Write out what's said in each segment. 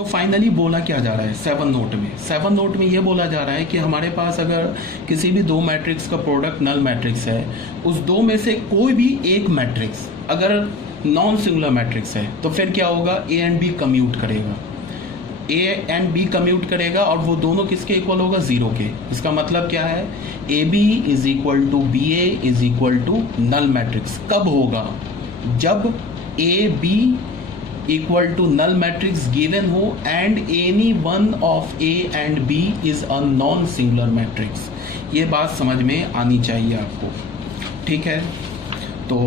तो फाइनली बोला क्या जा रहा है 7 नोट में ये बोला जा रहा है कि हमारे पास अगर किसी भी दो मैट्रिक्स का प्रोडक्ट नल मैट्रिक्स है, उस दो में से कोई भी एक मैट्रिक्स अगर नॉन सिंगुलर मैट्रिक्स है तो फिर क्या होगा, ए एंड बी कम्यूट करेगा, ए एंड बी कम्यूट करेगा और वो दोनों किसके इक्वल होगा, 0 के। इसका मतलब क्या है, A B is equal to B A is equal to null matrix कब होगा, जब A B equal to null matrix given हो and any one of A and B is a non singular matrix. ये बात समझ में आनी चाहिए आपको, ठीक है। तो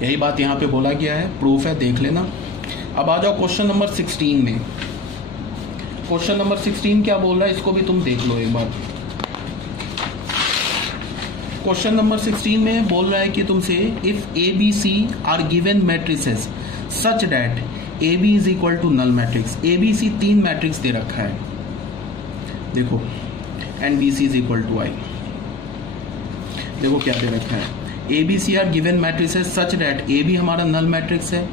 यही बात यहाँ पे बोला गया है, प्रूफ है, देख लेना। अब आ जाओ क्वेश्चन नंबर 16 में। क्वेश्चन नंबर 16 क्या बोल रहा है, इसको भी तुम देख लो एक बार। क्वेश्चन नंबर 16 में बोल रहा है कि तुमसे if A B C are given matrices such that A B is equal to null matrix. A B C 3 matrix दे रखा है, देखो, and B C is equal to I. देखो क्या दे रखा है, A B C are given matrices such that A B हमारा नल मैट्रिक्स है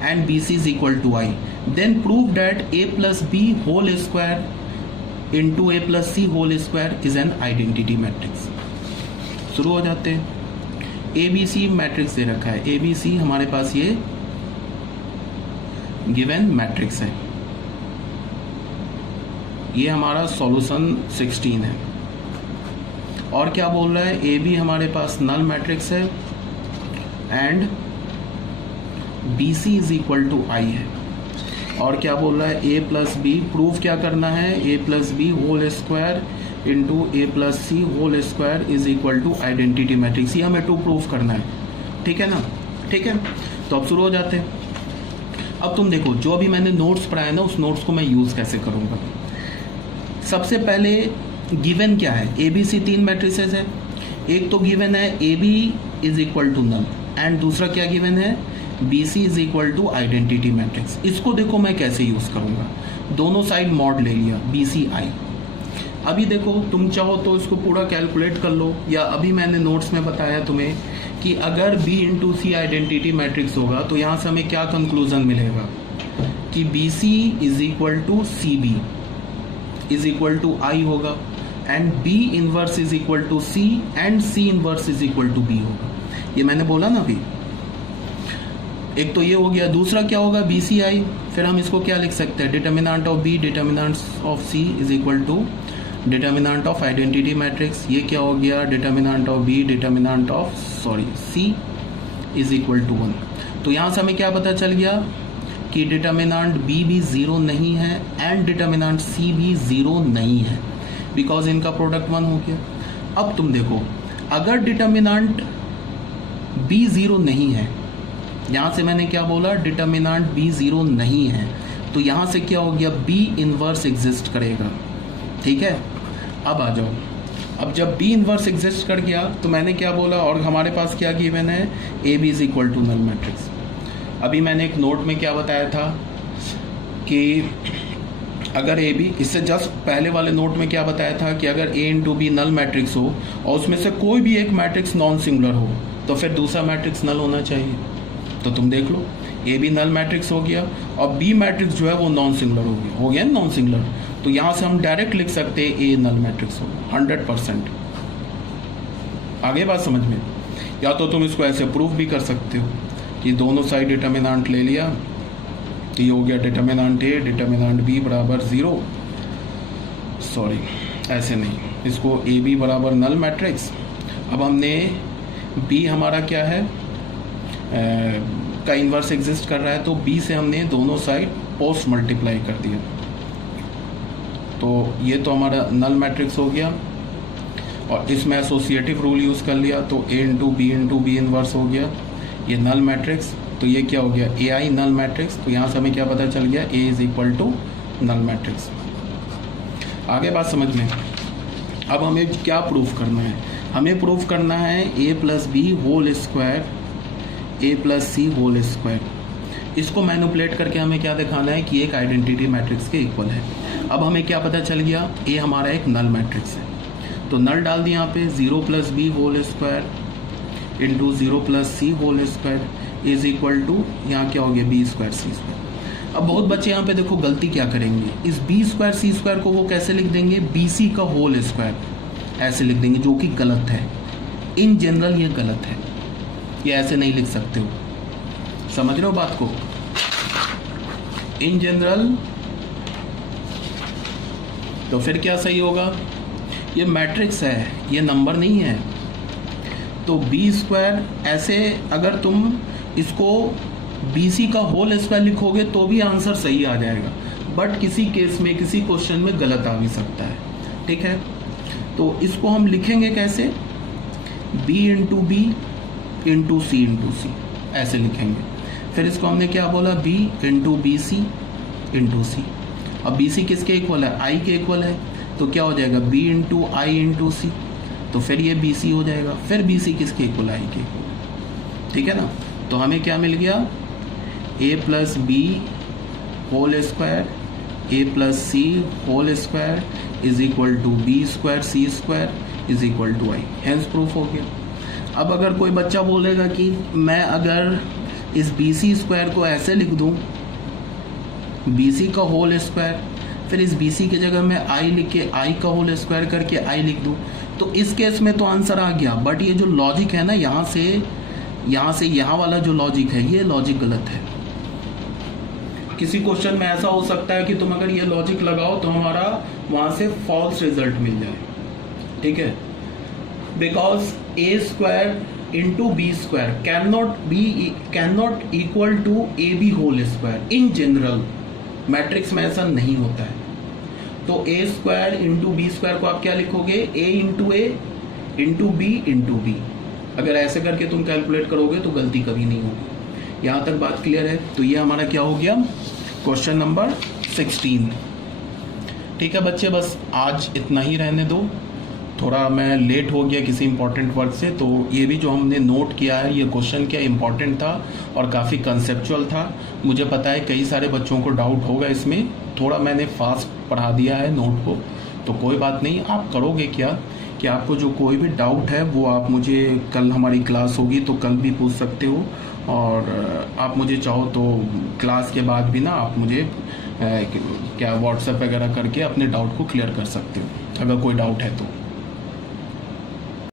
and B C is equal to I, then prove that A plus B whole square into A plus C whole square is an identity matrix. शुरू हो जाते हैं। ए B सी matrix दे रखा है, A B सी हमारे पास ये गिवन मैट्रिक्स है, ये हमारा सॉल्यूशन 16 है। और क्या बोल रहा है, ए बी हमारे पास नल मैट्रिक्स है and B C is equal to I है। और क्या बोल रहा है, ए प्लस बी प्रूफ क्या करना है, A plus B whole square into A plus C whole square is equal to identity matrix. ये हमें 2 प्रूफ करना है, ठीक है ना, ठीक है। तो अब शुरू हो जाते हैं। अब तुम देखो, जो अभी मैंने नोट्स पढ़ाया ना, उस नोट्स को मैं यूज़ कैसे करूँगा। सबसे पहले गिवन क्या है, ए बी सी 3 मैट्रिसेस है। एक तो गिवन है A B is equal to null and दूसरा क्या गिवन है, B C is equal to identity matrix. इसको देखो मैं कैसे यूज़ करूँगा, दोनों साइड मॉड ले लिया, बी सी आई। अभी देखो, तुम चाहो तो इसको पूरा कैलकुलेट कर लो, या अभी मैंने नोट्स में बताया तुम्हें कि अगर B into C identity matrix होगा तो यहाँ से हमें क्या कंक्लूजन मिलेगा कि B C is equal to C B is equal to I होगा and B inverse is equal to C and C inverse is equal to B होगा। ये मैंने बोला ना अभी। एक तो ये हो गया, दूसरा क्या होगा, बी सी आई। फिर हम इसको क्या लिख सकते हैं, determinant of B determinant of C is equal to determinant of identity matrix. ये क्या हो गया, determinant of B determinant of C is equal to 1। तो यहाँ से हमें क्या पता चल गया कि डिटर्मिनेंट B भी 0 नहीं है एंड डिटर्मिनेंट C भी 0 नहीं है, बिकॉज इनका प्रोडक्ट 1 हो गया। अब तुम देखो, अगर डिटर्मिनेंट B 0 नहीं है, यहाँ से मैंने क्या बोला, डिटर्मिनेंट B 0 नहीं है, तो यहाँ से क्या हो गया, B इनवर्स एग्जिस्ट करेगा, ठीक है। अब आ जाओ, अब जब B इनवर्स एग्जिस्ट कर गया तो मैंने क्या बोला, और हमारे पास क्या गिवन है, A B is equal to null matrix. अभी मैंने एक नोट में क्या बताया था कि अगर ए बी, इससे जस्ट पहले वाले नोट में क्या बताया था कि अगर ए इंटू बी नल मैट्रिक्स हो और उसमें से कोई भी एक मैट्रिक्स नॉन सिंगुलर हो तो फिर दूसरा मैट्रिक्स नल होना चाहिए। तो तुम देख लो, ए बी नल मैट्रिक्स हो गया और बी मैट्रिक्स जो है वो नॉन सिंगुलर हो गया नॉन सिंगुलर। तो यहाँ से हम डायरेक्ट लिख सकते हैं ए नल मैट्रिक्स होगा 100%। आगे बात समझ में, या तो तुम इसको ऐसे प्रूफ भी कर सकते हो कि दोनों साइड डिटर्मिनेंट ले लिया, तो ये हो गया डिटर्मिनेंट ए डिटर्मिनेंट बी बराबर 0, सॉरी ऐसे नहीं, इसको ए बी बराबर नल मैट्रिक्स। अब हमने बी हमारा क्या है, का इन्वर्स एग्जिस्ट कर रहा है, तो बी से हमने दोनों साइड पोस्ट मल्टीप्लाई कर दिया, तो ये तो हमारा नल मैट्रिक्स हो गया। और इसमें एसोसिएटिव रूल यूज़ कर लिया, तो ए इंटू बी इनवर्स हो गया, ये नल मैट्रिक्स। तो ये क्या हो गया, ए आई नल मैट्रिक्स। तो यहाँ से हमें क्या पता चल गया, A is equal to null matrix. आगे बात समझ में। अब हमें क्या प्रूफ करना है, हमें प्रूफ करना है A plus B whole square A plus C whole square. इसको मैनिपुलेट करके हमें क्या दिखाना है कि एक आइडेंटिटी मैट्रिक्स के इक्वल है। अब हमें क्या पता चल गया, ए हमारा एक नल मैट्रिक्स है, तो नल डाल दिया यहाँ पे, 0 plus B whole square into 0 plus C whole square is equal to, यहाँ क्या हो गया, बी स्क्वायर सी स्क्वायर। अब बहुत बच्चे यहाँ पे देखो गलती क्या करेंगे, इस बी स्क्वायर सी स्क्वायर को वो कैसे लिख देंगे, बी सी का होल स्क्वायर ऐसे लिख देंगे, जो कि गलत है। इन जनरल ये गलत है, ये ऐसे नहीं लिख सकते हो, समझ रहे हो बात को। इन जनरल तो फिर क्या सही होगा, ये मैट्रिक्स है, ये नंबर नहीं है। तो बी स्क्वायर ऐसे अगर तुम इसको बी सी का होल स्क्वायर लिखोगे तो भी आंसर सही आ जाएगा, बट किसी केस में किसी क्वेश्चन में गलत आ भी सकता है, ठीक है। तो इसको हम लिखेंगे कैसे, B into B into C ऐसे लिखेंगे। फिर इसको हमने क्या बोला, B into B C into C. अब बी सी किसके इक्वल है, आई के इक्वल है, तो क्या हो जाएगा, बी इंटू आई इंटू सी, तो फिर ये बी सी हो जाएगा। फिर बी सी किसके इक्वल, आई के इक्वल, ठीक है ना। तो हमें क्या मिल गया, A plus B whole square A plus C whole square is equal to B square C square is equal to I, hence proof हो गया। अब अगर कोई बच्चा बोलेगा कि मैं अगर इस बी सी स्क्वायर को ऐसे लिख दूं, बी सी का होल स्क्वायर, फिर इस बी सी की जगह मैं आई लिख के आई का होल स्क्वायर करके आई लिख दूं, तो इस केस में तो आंसर आ गया। बट ये जो लॉजिक है ना, यहाँ से यहाँ वाला जो लॉजिक है, ये लॉजिक गलत है। किसी क्वेश्चन में ऐसा हो सकता है कि तुम अगर ये लॉजिक लगाओ तो हमारा वहां से फॉल्स रिजल्ट मिल जाए, ठीक है। Because A square into B square can not equal to A B whole square. In general matrix में ऐसा नहीं होता है। तो A square into B square को आप क्या लिखोगे, A into B into B. अगर ऐसे करके तुम कैलकुलेट करोगे तो गलती कभी नहीं होगी। यहाँ तक बात क्लियर है। तो ये हमारा क्या हो गया, क्वेश्चन नंबर 16। ठीक है बच्चे, बस आज इतना ही रहने दो। थोड़ा मैं लेट हो गया किसी इंपॉर्टेंट वर्क से, तो ये भी जो हमने नोट किया है, ये क्वेश्चन क्या इंपॉर्टेंट था और काफ़ी कंसेप्चुअल था। मुझे पता है कई सारे बच्चों को डाउट होगा इसमें, थोड़ा मैंने फास्ट पढ़ा दिया है नोट को, तो कोई बात नहीं। आप करोगे क्या कि आपको जो कोई भी डाउट है वो आप मुझे, कल हमारी क्लास होगी तो कल भी पूछ सकते हो, और आप मुझे चाहो तो क्लास के बाद भी ना आप मुझे क्या व्हाट्सएप वगैरह करके अपने डाउट को क्लियर कर सकते हो, अगर कोई डाउट है तो।